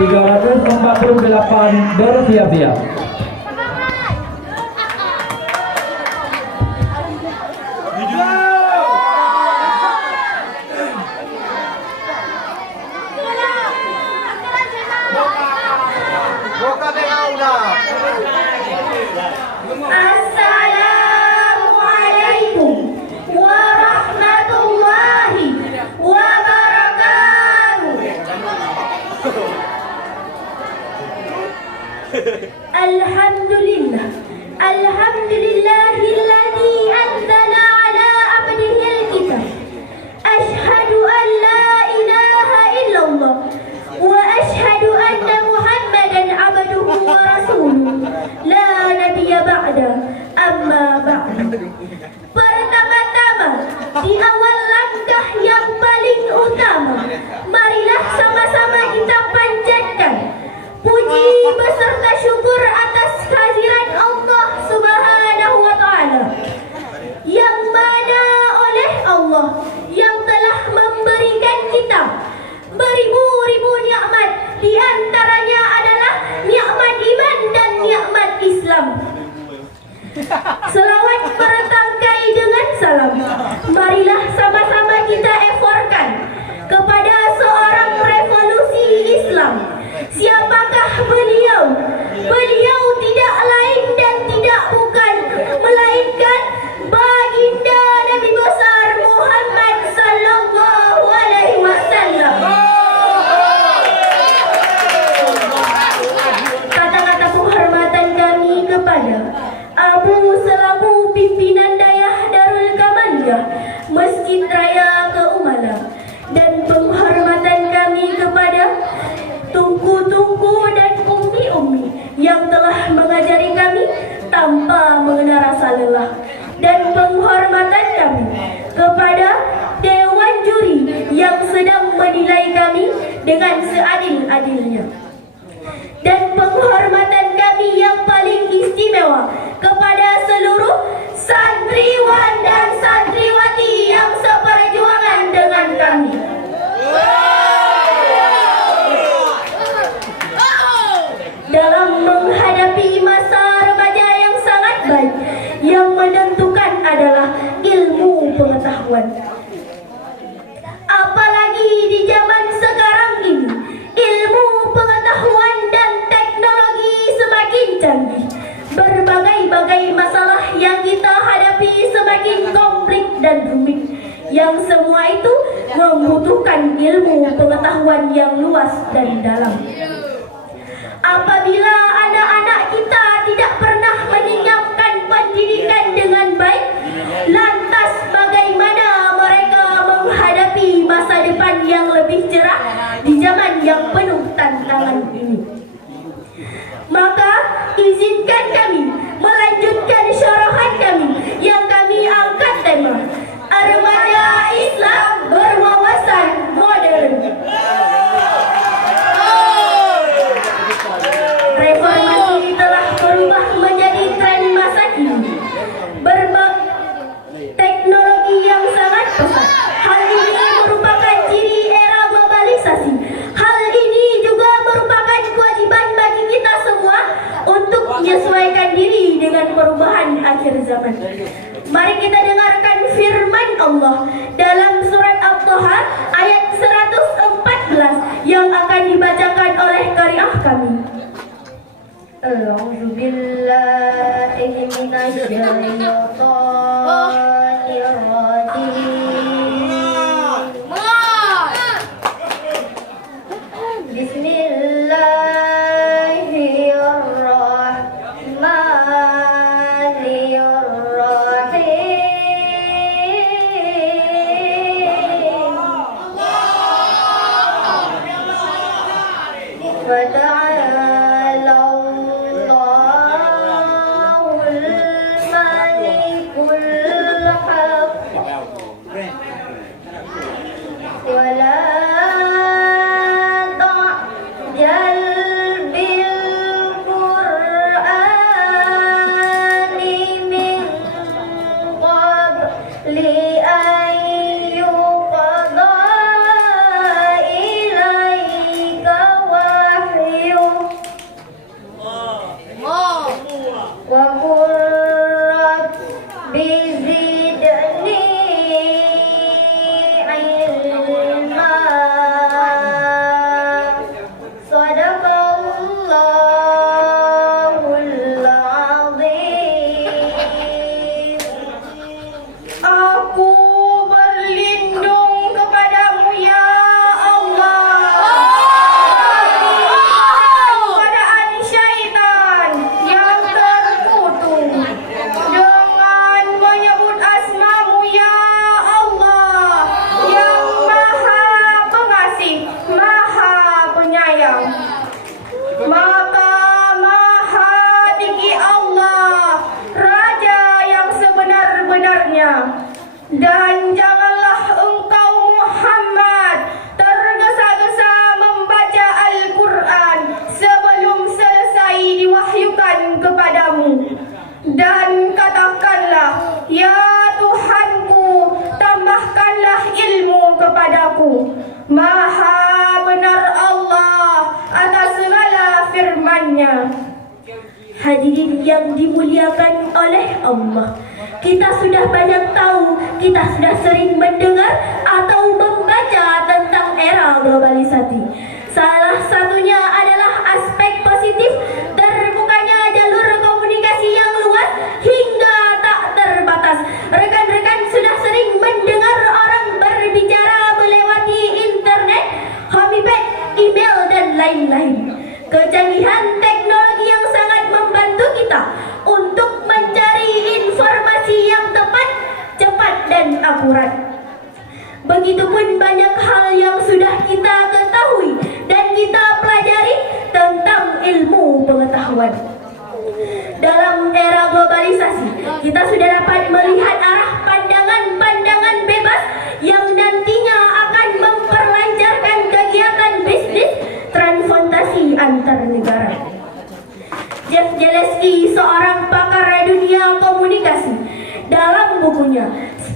348 bersiap-siap. Assalamualaikum warahmatullahi wabarakatuh. Alhamdulillah, alhamdulillahilladzi anzala ala abdihi alkitab. Ashhadu an la ilaha illallah wa ashhadu anna Muhammadan abduhu wa rasuluh. La nabiyya ba'da, amma ba'du. Pertama-tama, di awal langkah yang paling utama, marilah sama-sama kita panjatkan puji beserta syukur atas kehadiran Allah Subhanahu wa Ta'ala, yang mana oleh Allah yang telah memberikan kita beribu-ribu nikmat, di antaranya adalah nikmat iman dan nikmat Islam. Selawat bertangkai dengan salam, marilah sama-sama kita eforkan kepada seorang revolusi Islam. Siapakah beliau? Beliau tidak lain dan tidak bukan melainkan baginda Nabi besar Muhammad sallallahu alaihi wasallam. Kata-kata penghormatan kami kepada Abu selaku pimpinan Dayah Darul Kamaliyah Masjid Raya Keumalang, dan penghormatan kami kepada tungku-tungku dan ummi-ummi yang telah mengajari kami tanpa mengenal rasa lelah, dan penghormatan kami kepada Dewan Juri yang sedang menilai kami dengan seadil-adilnya, dan penghormatan kami yang paling istimewa kepada seluruh santriwan dan santriwati yang seperjuangan dengan kami. Dalam menghadapi masa remaja yang sangat baik, yang menentukan adalah ilmu pengetahuan. Apalagi di zaman sekarang ini, ilmu pengetahuan dan teknologi semakin canggih. Berbagai-bagai masalah yang kita hadapi semakin komplik dan rumit, yang semua itu membutuhkan ilmu pengetahuan yang luas dan dalam. Apabila anak-anak kita tidak pernah mengenyamkan pendidikan dengan baik, lantas bagaimana mereka menghadapi masa depan yang lebih cerah di zaman yang penuh tantangan ini? Maka izinkan kami melanjutkan syarahan kami yang kami angkat tema Remaja Islam Berwawasan Modern. Reformasi telah berubah menjadi tren masa kini. Teknologi yang sangat pesat. Hal ini merupakan ciri era globalisasi. Hal ini juga merupakan kewajiban bagi kita semua untuk menyesuaikan diri dengan perubahan akhir zaman. Mari kita dengarkan firman Allah dalam surat At-Taha ayat 114 yang akan dibacakan oleh qari'ah kami. A'udzu billahi minasy syaithanir rajim. فتعالى الله الملك الحق ولا تعجل بالقرآن من قبل أن يقضى إليك وحيه Maka Maha Tinggi Allah, Raja yang sebenar-benarnya. Dan janganlah engkau Muhammad tergesa-gesa membaca Al-Quran sebelum selesai diwahyukan kepadamu. Dan katakanlah, ya Tuhanku, tambahkanlah ilmu kepadaku. Maha benar Allah atas segala firman-Nya. Hadirin yang dimuliakan oleh Allah, kita sudah banyak tahu, kita sudah sering mendengar atau membaca tentang era globalisasi. Salah satunya adalah aspek positif terbukanya jalur komunikasi yang luas hingga tak terbatas. Rekan-rekan sudah sering mendengar orang berbicara melewati internet, homepage, email, dan lain-lain. Kecanggihan teknologi yang sangat membantu kita untuk mencari informasi yang tepat, cepat, dan akurat. Begitupun banyak hal yang sudah kita ketahui dan kita pelajari tentang ilmu pengetahuan. Dalam era globalisasi, kita sudah dapat melihat arah pandangan-pandangan bebas yang nantinya akan memperlancarkan kegiatan bisnis transfrontasi antar negara. Jeff Zaleski, seorang pakar dunia komunikasi, dalam bukunya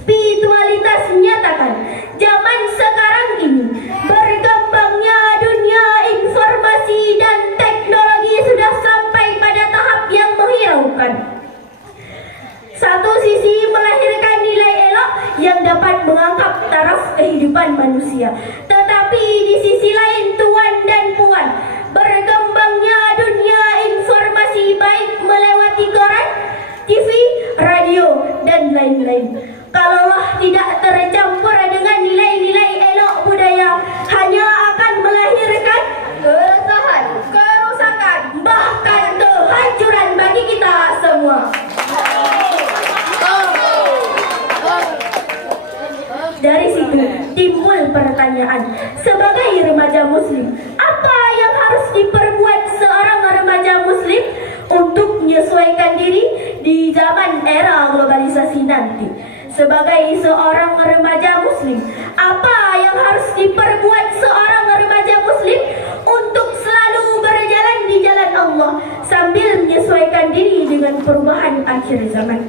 Spiritualitas menyatakan, zaman sekarang ini berkembangnya dunia informasi dan teknologi sudah sampai pada tahap yang menghiraukan. Satu sisi melahirkan nilai elok yang dapat mengangkat taraf kehidupan manusia, tetapi di sisi lain, tuan dan puan, berkembangnya dunia informasi baik melewati koran, TV, radio, dan lain-lain. Kalaulah tidak tercampur dengan nilai-nilai elok budaya, hanya akan melahirkan keresahan, kerusakan, bahkan kehancuran bagi kita semua. Dari situ timbul pertanyaan, sebagai remaja muslim, apa yang harus diperbuat seorang remaja muslim untuk menyesuaikan diri di zaman era globalisasi nanti? Sebagai seorang remaja muslim, apa yang harus diperbuat seorang remaja muslim untuk selalu berjalan di jalan Allah sambil menyesuaikan diri dengan perubahan akhir zaman?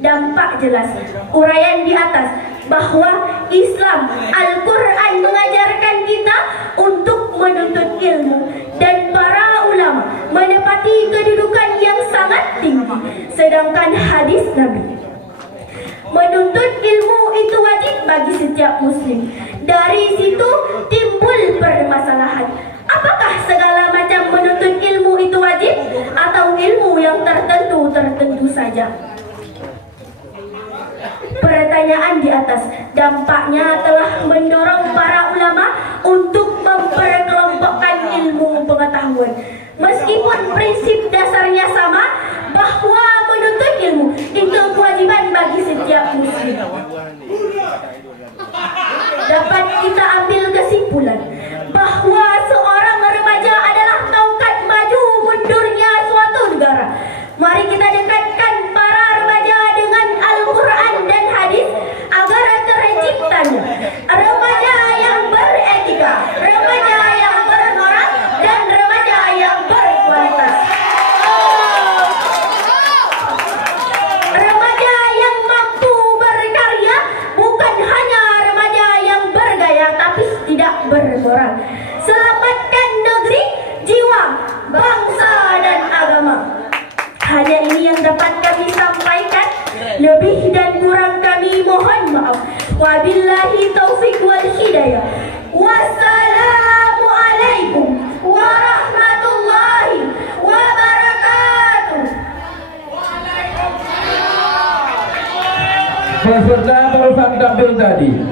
Dampak jelas, uraian di atas bahwa Islam, Al-Quran mengajarkan kita untuk menuntut ilmu, dan para ulama menepati kedudukan yang sangat tinggi. Sedangkan hadis Nabi, menuntut ilmu itu wajib bagi setiap muslim. Dari situ timbul permasalahan, apakah segala macam menuntut ilmu itu wajib atau ilmu yang tertentu saja? Pertanyaan di atas dampaknya telah mendorong para ulama untuk memperkelompokkan ilmu pengetahuan. Meskipun prinsip dasarnya sama, bahwa menuntut ilmu itu kewajiban bagi setiap muslim. Dapat kita ambil kesimpulan bahwa seorang remaja adalah tongkat maju mundurnya suatu negara. Mari kita dekatkan para remaja dengan Al-Quran dan hadis agar terciptanya remaja yang beretika, remaja yang bermoral, dan remaja yang berkualitas. Remaja yang mampu berkarya, bukan hanya remaja yang bergaya tapi tidak bermoral. Selamatkan negeri, jiwa, bangsa, dan agama. Hanya ini yang dapat kami sampaikan. Lebih dan kurang kami mohon maaf. Wabillahi taufik wal hidayah. Wassalamualaikum warahmatullahi wabarakatuh. Peserta barusan tampil tadi,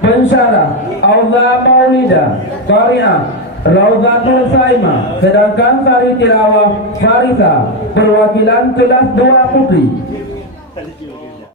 pensyarah Aula Maulida Qari'ah Raudatul Saimah, sedangkan Sari Tilawah Farisa perwakilan kelas 2 putri.